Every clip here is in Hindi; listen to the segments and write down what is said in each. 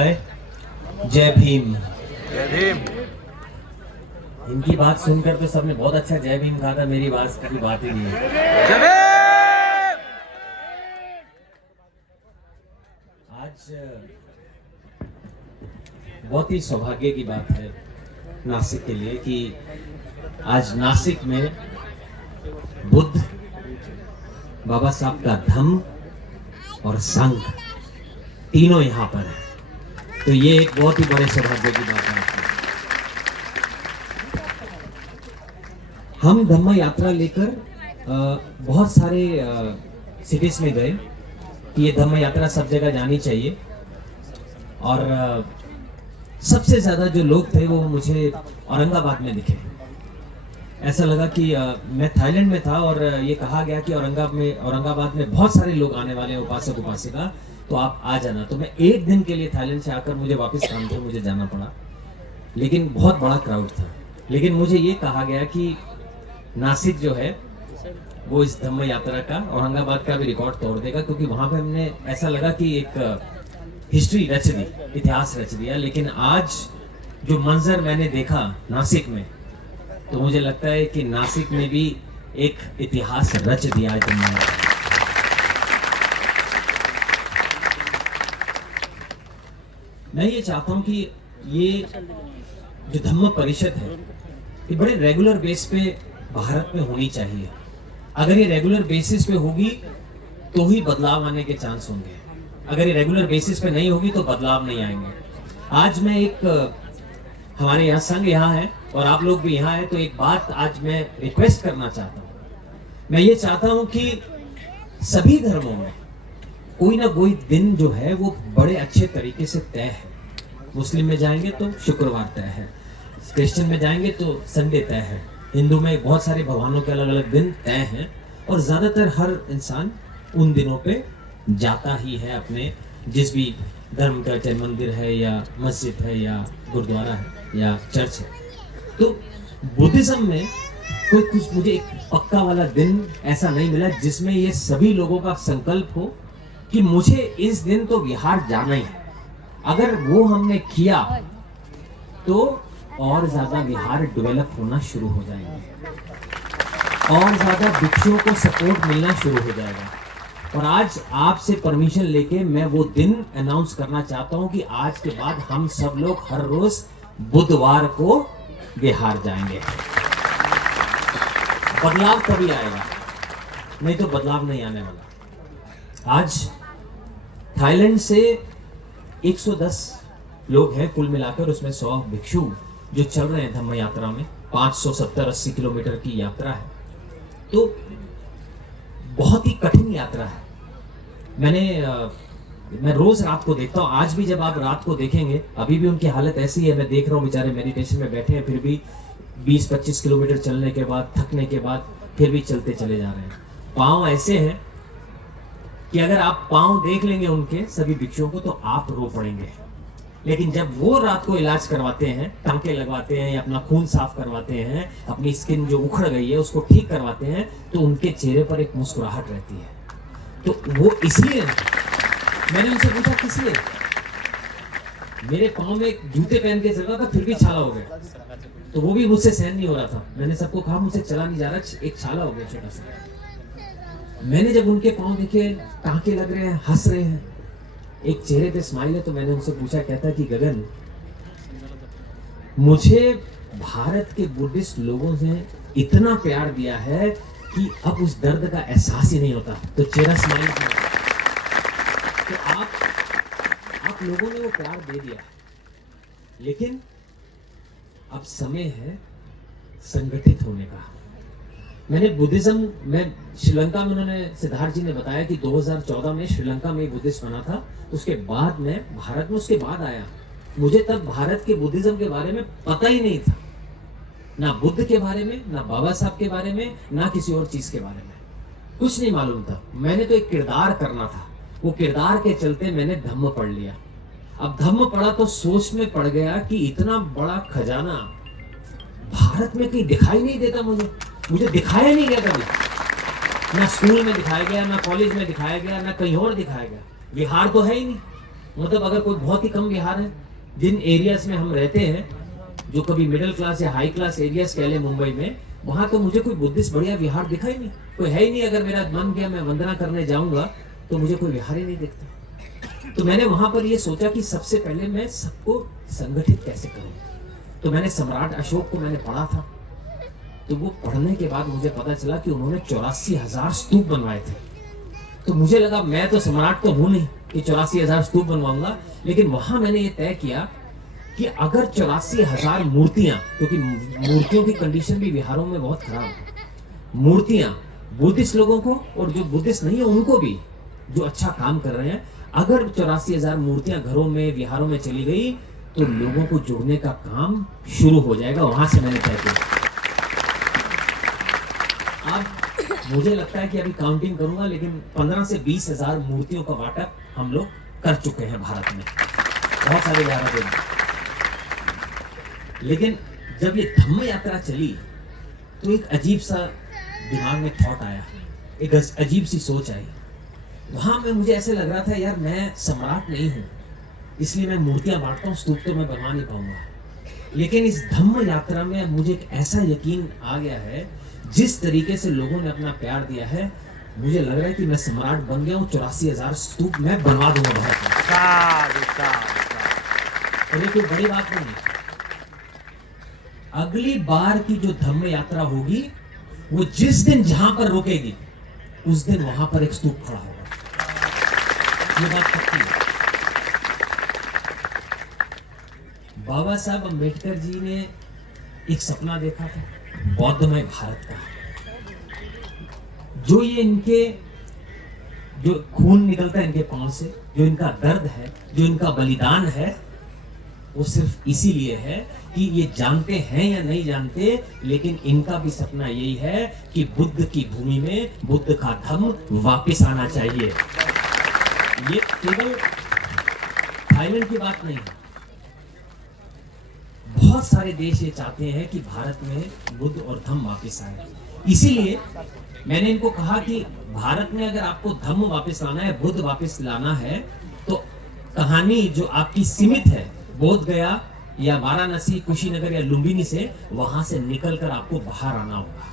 जय भीम। जय भीम। इनकी बात सुनकर तो सबने बहुत अच्छा जय भीम कहा था, मेरी बात की बात ही नहीं है। जय भीम। आज बहुत ही सौभाग्य की बात है नासिक के लिए कि आज नासिक में बुद्ध, बाबा साहब का धम्म और संघ तीनों यहाँ पर है। तो ये एक बहुत ही बड़े सौभाग्य की बात है। हम धम्म यात्रा लेकर बहुत सारे सिटीज में गए कि ये धम्म यात्रा सब जगह जानी चाहिए। और सबसे ज्यादा जो लोग थे वो मुझे औरंगाबाद में दिखे। ऐसा लगा कि मैं थाईलैंड में था और ये कहा गया कि औरंगाबाद में बहुत सारे लोग आने वाले हैं, उपासक उपासिका, तो आप आ जाना। तो मैं एक दिन के लिए थाईलैंड से आकर मुझे वापस काम था, मुझे जाना पड़ा, लेकिन बहुत बड़ा क्राउड था। लेकिन मुझे ये कहा गया कि नासिक जो है वो इस धम्म यात्रा का, औरंगाबाद का भी रिकॉर्ड तोड़ देगा, क्योंकि वहां पे हमने ऐसा लगा कि एक हिस्ट्री रच दी, इतिहास रच दिया। लेकिन आज जो मंजर मैंने देखा नासिक में, तो मुझे लगता है कि नासिक में भी एक इतिहास रच दिया है तुमने। मैं ये चाहता हूं कि ये जो धम्म परिषद है ये बड़े रेगुलर बेस पे भारत में होनी चाहिए। अगर ये रेगुलर बेसिस पे होगी तो ही बदलाव आने के चांस होंगे। अगर ये रेगुलर बेसिस पे नहीं होगी तो बदलाव नहीं आएंगे। आज मैं हमारे यहाँ संघ यहाँ है और आप लोग भी यहाँ हैं, तो एक बात आज मैं रिक्वेस्ट करना चाहता हूँ। मैं ये चाहता हूँ कि सभी धर्मों में कोई ना कोई दिन जो है वो बड़े अच्छे तरीके से तय है। मुस्लिम में जाएंगे तो शुक्रवार तय है, क्रिश्चियन में जाएंगे तो संडे तय है, हिंदू में बहुत सारे भगवानों के अलग अलग दिन तय हैं, और ज्यादातर हर इंसान उन दिनों पे जाता ही है अपने जिस भी धर्म का, चाहे मंदिर है या मस्जिद है या गुरुद्वारा है या चर्च है। तो बुद्धिज्म में कोई कुछ मुझे एक पक्का वाला दिन ऐसा नहीं मिला जिसमें ये सभी लोगों का संकल्प हो कि मुझे इस दिन तो विहार जाना ही है। अगर वो हमने किया तो और ज्यादा विहार डेवलप होना शुरू हो जाएंगे और ज्यादा भिक्षुओं को सपोर्ट मिलना शुरू हो जाएगा। और आज आपसे परमिशन लेके मैं वो दिन अनाउंस करना चाहता हूं कि आज के बाद हम सब लोग हर रोज बुधवार को बिहार जाएंगे। बदलाव तभी आएगा, नहीं तो बदलाव नहीं आने वाला। आज थाईलैंड से 110 लोग हैं कुल मिलाकर, उसमें 100 भिक्षु जो चल रहे हैं धम्म यात्रा में। 570-80 किलोमीटर की यात्रा है, तो बहुत ही कठिन यात्रा है। मैं रोज रात को देखता हूँ, आज भी जब आप रात को देखेंगे अभी भी उनकी हालत ऐसी है। मैं देख रहा हूँ बेचारे मेडिटेशन में बैठे हैं, फिर भी 20-25 किलोमीटर चलने के बाद, थकने के बाद फिर भी चलते चले जा रहे हैं। पाँव ऐसे हैं कि अगर आप पाँव देख लेंगे उनके सभी भिक्षुओं को तो आप रो पड़ेंगे। लेकिन जब वो रात को इलाज करवाते हैं, टांके लगवाते हैं या अपना खून साफ करवाते हैं, अपनी स्किन जो उखड़ गई है उसको ठीक करवाते हैं, तो उनके चेहरे पर एक मुस्कुराहट रहती है। तो वो इसलिए, मैंने उनसे पूछा किस लिए, मेरे पाँव में जूते पहन के चल रहा था फिर भी छाला हो गया, तो वो भी मुझसे सहन नहीं हो रहा था। मैंने सबको कहा मुझसे चला नहीं जा रहा, एक छाला हो गया छोटा सा। मैंने जब उनके पाँव देखे, टांके लग रहे हैं, हंस रहे हैं, एक चेहरे पे स्माइल है, तो मैंने उनसे पूछा, कहता कि गगन, मुझे भारत के बुद्धिस्ट लोगों ने इतना प्यार दिया है कि अब उस दर्द का एहसास ही नहीं होता। तो चेहरा स्माइल किया। तो आप लोगों ने वो प्यार दे दिया, लेकिन अब समय है संगठित होने का। मैंने बुद्धिज्म में श्रीलंका में, उन्होंने सिद्धार्थ जी ने बताया कि 2014 में श्रीलंका में बुद्धिस्ट बना था, उसके बाद मैं भारत में उसके बाद आया। मुझे तब भारत के बुद्धिज्म के बारे में पता ही नहीं था, ना बुद्ध के बारे में, ना बाबा साहब के बारे में, ना किसी और चीज के बारे में, कुछ नहीं मालूम था। मैंने तो एक किरदार करना था, वो किरदार के चलते मैंने धम्म पढ़ लिया। अब धम्म पढ़ा तो सोच में पड़ गया कि इतना बड़ा खजाना भारत में कहीं दिखाई नहीं देता। मुझे दिखाया नहीं गया कभी, ना स्कूल में दिखाया गया, ना कॉलेज में दिखाया गया, ना कहीं और दिखाया गया। बिहार तो है ही नहीं, मतलब अगर कोई बहुत ही कम विहार है, जिन एरियाज में हम रहते हैं, जो कभी मिडिल क्लास या हाई क्लास एरियाज कह ले मुंबई में, वहां तो मुझे कोई बुद्धिस्ट बढ़िया विहार दिखा ही नहीं, कोई है ही नहीं। अगर मेरा मन किया मैं वंदना करने जाऊंगा तो मुझे कोई विहार ही नहीं दिखता। तो मैंने वहां पर ये सोचा कि सबसे पहले मैं सबको संगठित कैसे करूं। तो मैंने सम्राट अशोक को मैंने पढ़ा था, तो वो पढ़ने के बाद मुझे पता चला कि उन्होंने 84,000 स्तूप बनवाए थे। तो मुझे लगा मैं तो सम्राट तो हूं नहीं कि 84,000 स्तूप बनवाऊंगा, लेकिन वहां मैंने ये तय किया कि अगर 84,000 मूर्तियां, क्योंकि मूर्तियों की कंडीशन भी विहारों में बहुत खराब है, मूर्तियां बुद्धिस्ट लोगों को और जो बुद्धिस्ट नहीं है उनको भी, जो अच्छा काम कर रहे हैं, अगर 84,000 मूर्तियां घरों में विहारों में चली गई तो लोगों को जोड़ने का काम शुरू हो जाएगा। वहां से मैंने तय किया। अब मुझे लगता है कि अभी काउंटिंग करूंगा, लेकिन 15 से 20,000 मूर्तियों का वाटप हम लोग कर चुके हैं भारत में, बहुत सारे विहारों में। लेकिन जब ये धम्म यात्रा चली तो एक अजीब सा दिमाग में थॉट आया, एक अजीब सी सोच आई। वहां में मुझे ऐसे लग रहा था यार मैं सम्राट नहीं हूं, इसलिए मैं मूर्तियां बांटता हूं, स्तूप तो मैं बनवा नहीं पाऊंगा। लेकिन इस धम्म यात्रा में मुझे एक ऐसा यकीन आ गया है, जिस तरीके से लोगों ने अपना प्यार दिया है, मुझे लग रहा है कि मैं सम्राट बन गया हूं। 84,000 स्तूप मैं बनवा दूंगा भारत में। और ये कोई बड़ी बात नहीं है। अगली बार की जो धम्म यात्रा होगी, वो जिस दिन जहां पर रुकेगी उस दिन वहां पर एक स्तूप खड़ा होगा, ये बात पक्की है। बाबा साहब अम्बेडकर जी ने एक सपना देखा था बौद्धमय भारत का। जो ये इनके जो खून निकलता है इनके पांव से, जो इनका दर्द है, जो इनका बलिदान है, वो सिर्फ इसीलिए है कि ये जानते हैं या नहीं जानते, लेकिन इनका भी सपना यही है कि बुद्ध की भूमि में बुद्ध का धम्म वापस आना चाहिए। ये केवल थाईलैंड की बात नहीं है, बहुत सारे देश ये चाहते हैं कि भारत में बुद्ध और धम्म वापस आए। इसीलिए मैंने इनको कहा कि भारत में अगर आपको धम्म वापस लाना है, बुद्ध वापस लाना है, तो कहानी जो आपकी सीमित है बोध गया या वाराणसी, कुशीनगर या लुम्बिनी से, वहां से निकलकर आपको बाहर आना होगा।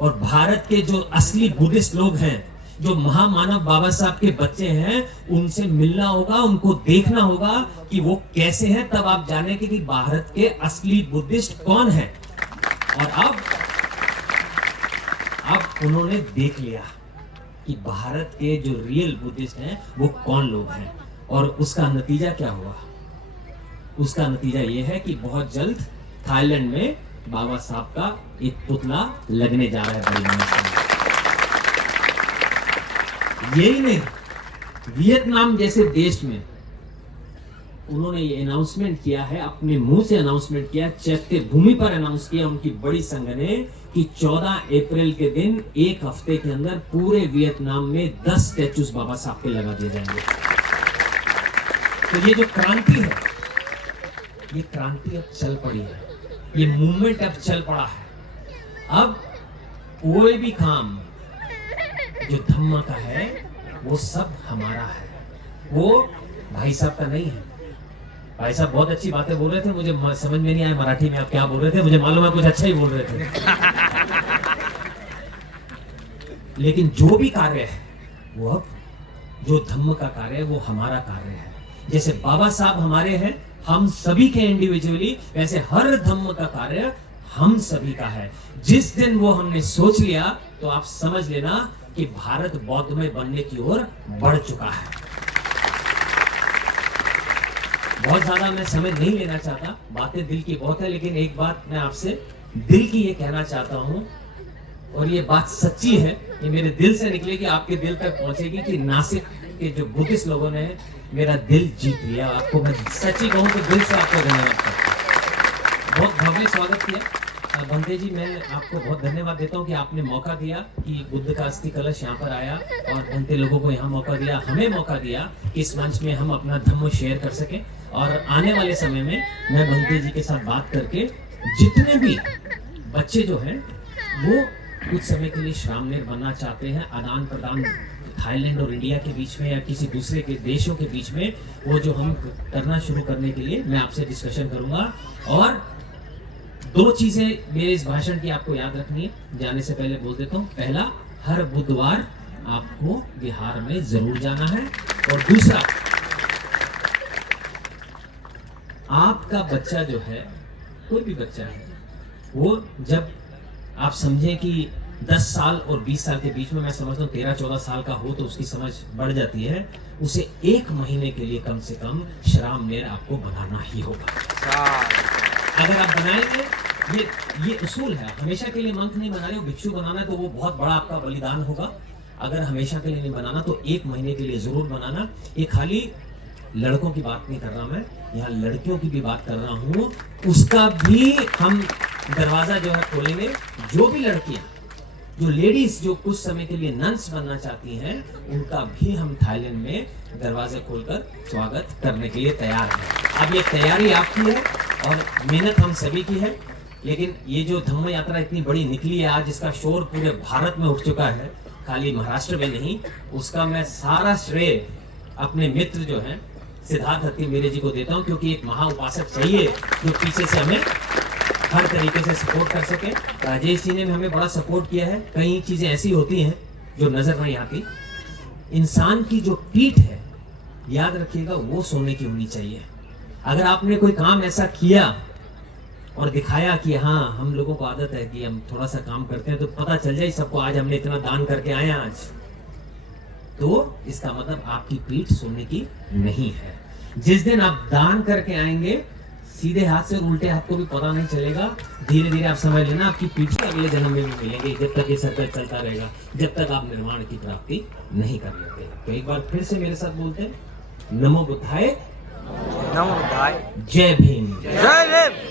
और भारत के जो असली बुद्धिस्ट लोग हैं, जो महामानव बाबा साहब के बच्चे हैं, उनसे मिलना होगा, उनको देखना होगा कि वो कैसे हैं, तब आप जानेंगे कि भारत के असली बुद्धिस्ट कौन है। और अब उन्होंने देख लिया कि भारत के जो रियल बुद्धिस्ट हैं वो कौन लोग हैं। और उसका नतीजा क्या हुआ? उसका नतीजा यह है कि बहुत जल्द थाईलैंड में बाबा साहब का एक पुतला लगने जा रहा है बड़ी मौसम। यही नहीं, वियतनाम जैसे देश में उन्होंने ये अनाउंसमेंट किया है, अपने मुंह से अनाउंसमेंट किया, चैत्य भूमि पर अनाउंस किया उनकी बड़ी संघ ने कि 14 अप्रैल के दिन एक हफ्ते के अंदर पूरे वियतनाम में 10 स्टैचूज बाबा साहब के लगा दिए जाएंगे। तो ये जो क्रांति है, ये क्रांति अब चल पड़ी है, ये मूवमेंट अब चल पड़ा है। अब कोई भी काम जो धम्म का है वो सब हमारा है, वो भाई साहब का नहीं है। भाई साहब बहुत अच्छी बातें बोल रहे थे, मुझे समझ में नहीं आया मराठी में आप क्या बोल रहे थे, मुझे मालूम है कुछ अच्छा ही बोल रहे थे। लेकिन जो भी कार्य है वो अब जो धम्म का कार्य है वो हमारा कार्य है। जैसे बाबा साहब हमारे हैं, हम सभी के इंडिविजुअली, वैसे हर धम्म का कार्य हम सभी का है। जिस दिन वो हमने सोच लिया तो आप समझ लेना कि भारत बौद्धमय बनने की ओर बढ़ चुका है। बहुत ज्यादा मैं समय नहीं लेना चाहता, बातें दिल की बहुत है, लेकिन एक बात मैं आपसे दिल की ये कहना चाहता हूं, और ये बात सच्ची है, ये मेरे दिल से निकलेगी, आपके दिल तक पहुंचेगी कि नासिक के जो बुद्धिस्ट लोगों ने मेरा दिल जीत लिया। आपको मैं सच्ची कहूं तो दिल से आपको धन्यवाद करता हूं। बहुत भव्य स्वागत किया बंदे जी, मैं आपको बहुत धन्यवाद देता हूं कि आपने मौका दिया कि बुद्ध का अस्थि कलश यहाँ पर आया और बनते लोगों को यहाँ मौका दिया, हमें मौका दिया कि इस मंच में हम अपना धम्म शेयर कर सकें। और आने वाले समय में मैं बंदे जी के साथ बात करके जितने भी बच्चे जो हैं वो कुछ समय के लिए श्रामणेर बनना चाहते हैं, आदान प्रदान थाईलैंड और इंडिया के बीच में या किसी दूसरे के देशों के बीच में, वो जो हम करना शुरू करने के लिए मैं आपसे डिस्कशन करूंगा। और 2 चीजें मेरे इस भाषण की आपको याद रखनी है, जाने से पहले बोल देता हूँ। पहला, हर बुधवार आपको बिहार में जरूर जाना है। और दूसरा, आपका बच्चा जो है, कोई भी बच्चा है, वो जब आप समझें कि 10 साल और 20 साल के बीच में, मैं समझता हूँ 13-14 साल का हो तो उसकी समझ बढ़ जाती है, उसे 1 महीने के लिए कम से कम श्राम मेर आपको बनाना ही होगा। अगर आप बनाएंगे, ये उसूल है, हमेशा के लिए मंक नहीं बना रहे हो, भिक्षु बनाना है तो वो बहुत बड़ा आपका बलिदान होगा। अगर हमेशा के लिए नहीं बनाना तो 1 महीने के लिए जरूर बनाना। ये खाली लड़कों की बात नहीं कर रहा मैं, यहाँ लड़कियों की भी बात कर रहा हूँ। उसका भी हम दरवाजा जो है खोलेंगे। जो भी लड़कियां, जो लेडीज जो कुछ समय के लिए नन्स बनना चाहती हैं, उनका भी हम थाईलैंड में दरवाजे खोलकर स्वागत करने के लिए तैयार हैं। अब ये तैयारी आपकी है और मेहनत हम सभी की है। लेकिन ये जो धम्म यात्रा इतनी बड़ी निकली है आज, इसका शोर पूरे भारत में उठ चुका है, खाली महाराष्ट्र में नहीं। उसका मैं सारा श्रेय अपने मित्र जो हैं सिद्धार्थ हत्तीमेरे जी को देता हूं, क्योंकि एक महा उपासक चाहिए जो पीछे से हमें हर तरीके से सपोर्ट कर सके। राजेश जी ने भी हमें बड़ा सपोर्ट किया है। कई चीजें ऐसी होती हैं जो नजर नहीं आती। इंसान की जो पीठ है, याद रखिएगा, वो सोने की होनी चाहिए। अगर आपने कोई काम ऐसा किया और दिखाया कि हाँ, हम लोगों को आदत है कि हम थोड़ा सा काम करते हैं, तो पता चल जाए सबको आज हमने इतना दान करके आए आज, तो इसका मतलब आपकी पीठ सोने की नहीं है। जिस दिन आप दान करके आएंगे, सीधे हाथ से और उल्टे हाथ को भी पता नहीं चलेगा। धीरे धीरे आप समझ लेना आपकी पीठ अगले जन्म में भी मिलेंगे, जब तक ये सर्कल चलता रहेगा, जब तक आप निर्वाण की प्राप्ति नहीं कर लेते। तो एक बार फिर से मेरे साथ बोलते हैं, नमो बुद्धाय, नमो बुद्धाय, जय भीम। जय भीम।